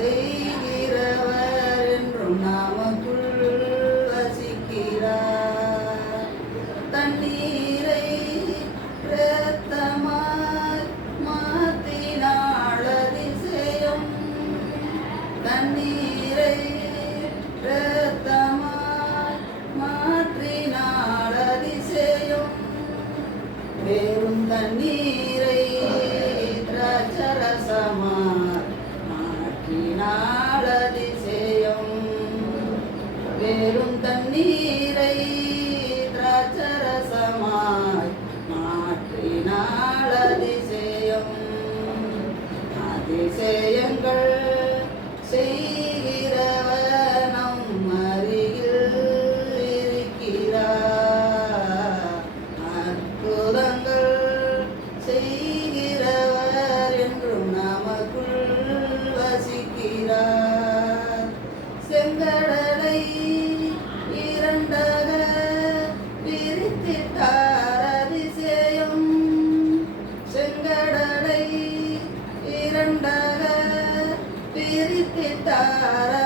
செய்கிறவர் என்றும் நமக்குள் வசிக்கிறார். தண்ணீரை இரத்தமாய் மாற்றினாள் அதிசயம். தண்ணீரை இரத்தமாய் மாற்றினாள் அதிசயம். வெறும் தண்ணீரை திராட்சரசமாய் மாற்றினாள் அதிசயம். வெறும் தண்ணீரை திராட்சரசமாய் மாற்றினாள் அதிசயம். அதிசயங்கள் செய்கிறவர் நம் அருகில் இருக்கிறார். அற்புதங்கள் செய்கிறவர் என்றும் நமக்குள் வசிக்கிறார். செங்கடலை இரண்டாக பிரித்திட்டார் அதிசயம். செங்கடலை இரண்டாக பிரித்திட்டார்